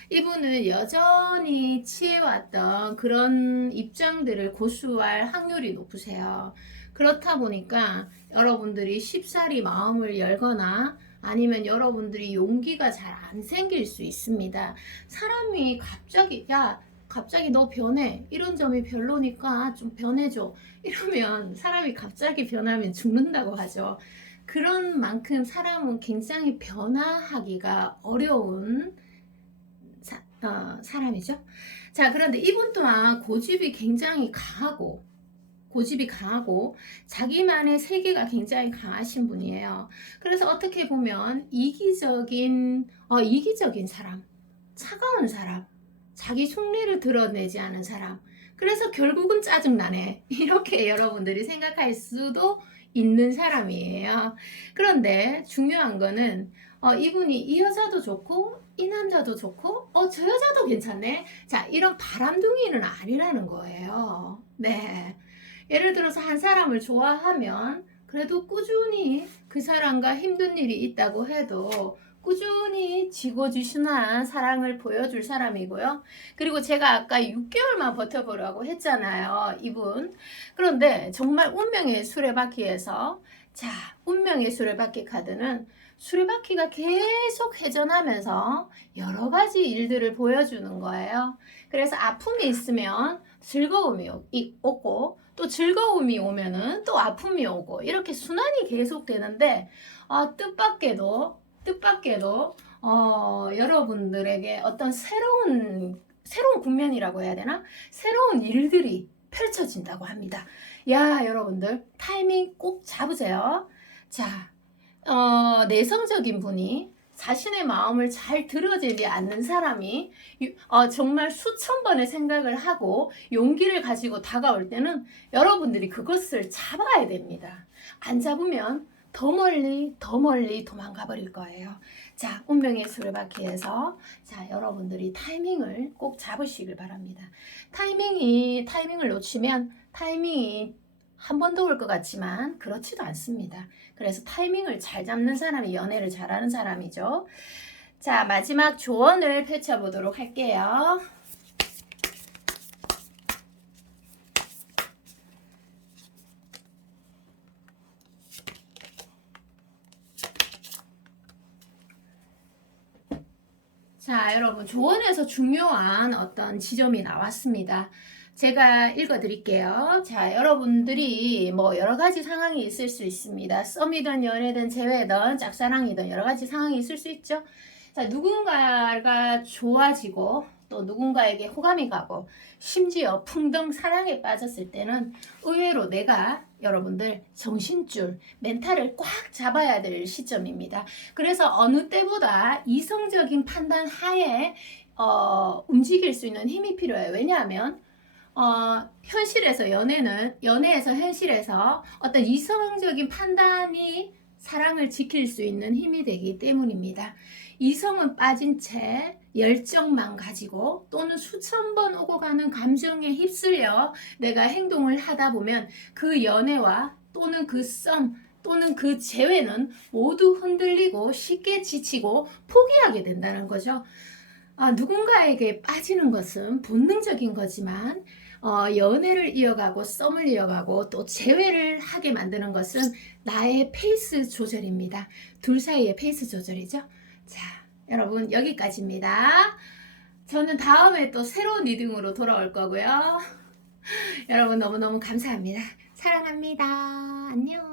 이분은 여전히 취해왔던 그런 입장들을 고수할 확률이 높으세요. 그렇다 보니까 여러분들이 쉽사리 마음을 열거나 아니면 여러분들이 용기가 잘 안 생길 수 있습니다. 사람이 갑자기 너 변해. 이런 점이 별로니까 좀 변해줘. 이러면 사람이 갑자기 변하면 죽는다고 하죠. 그런 만큼 사람은 굉장히 변화하기가 어려운 사람이죠. 자, 그런데 이분 또한 고집이 강하고 자기만의 세계가 굉장히 강하신 분이에요. 그래서 어떻게 보면 이기적인 사람, 차가운 사람, 자기 속내를 드러내지 않은 사람, 그래서 결국은 짜증나네, 이렇게 여러분들이 생각할 수도 있는 사람이에요. 그런데 중요한 거는 이분이 이 여자도 좋고 이 남자도 좋고 저 여자도 괜찮네, 자, 이런 바람둥이는 아니라는 거예요. 네. 예를 들어서 한 사람을 좋아하면 그래도 꾸준히 그 사람과 힘든 일이 있다고 해도 꾸준히 지고지순한 사랑을 보여줄 사람이고요. 그리고 제가 아까 6개월만 버텨보라고 했잖아요, 이분. 그런데 정말 운명의 수레바퀴에서, 자, 운명의 수레바퀴 카드는 수레바퀴가 계속 회전하면서 여러 가지 일들을 보여주는 거예요. 그래서 아픔이 있으면 즐거움이 오고, 또 즐거움이 오면은 또 아픔이 오고, 이렇게 순환이 계속 되는데 뜻밖에도 여러분들에게 어떤 새로운 국면이라고 해야 되나? 새로운 일들이 펼쳐진다고 합니다. 야, 여러분들 타이밍 꼭 잡으세요. 자, 내성적인 분이 자신의 마음을 잘 들어주지 않는 사람이 정말 수천 번의 생각을 하고 용기를 가지고 다가올 때는 여러분들이 그것을 잡아야 됩니다. 안 잡으면 더 멀리 도망가 버릴 거예요. 자, 운명의 수레바퀴에서, 자, 여러분들이 타이밍을 꼭 잡으시길 바랍니다. 타이밍을 놓치면 타이밍이 한 번 더 올 것 같지만 그렇지도 않습니다. 그래서 타이밍을 잘 잡는 사람이 연애를 잘하는 사람이죠. 자, 마지막 조언을 펼쳐보도록 할게요. 자, 여러분, 조언에서 중요한 어떤 지점이 나왔습니다. 제가 읽어드릴게요. 자, 여러분들이 뭐 여러 가지 상황이 있을 수 있습니다. 썸이든 연애든 재회든 짝사랑이든 여러 가지 상황이 있을 수 있죠. 자, 누군가가 좋아지고 또 누군가에게 호감이 가고 심지어 풍덩 사랑에 빠졌을 때는 의외로 내가 여러분들 정신줄, 멘탈을 꽉 잡아야 될 시점입니다. 그래서 어느 때보다 이성적인 판단 하에 움직일 수 있는 힘이 필요해요. 왜냐하면 현실에서 연애에서 현실에서 어떤 이성적인 판단이 사랑을 지킬 수 있는 힘이 되기 때문입니다. 이성은 빠진 채 열정만 가지고 또는 수천 번 오고 가는 감정에 휩쓸려 내가 행동을 하다 보면 그 연애와 또는 그 썸 또는 그 재회는 모두 흔들리고 쉽게 지치고 포기하게 된다는 거죠. 누군가에게 빠지는 것은 본능적인 거지만 연애를 이어가고 썸을 이어가고 또 재회를 하게 만드는 것은 나의 페이스 조절입니다. 둘 사이의 페이스 조절이죠. 자, 여러분, 여기까지입니다. 저는 다음에 또 새로운 리딩으로 돌아올 거고요. 여러분, 너무너무 감사합니다. 사랑합니다. 안녕.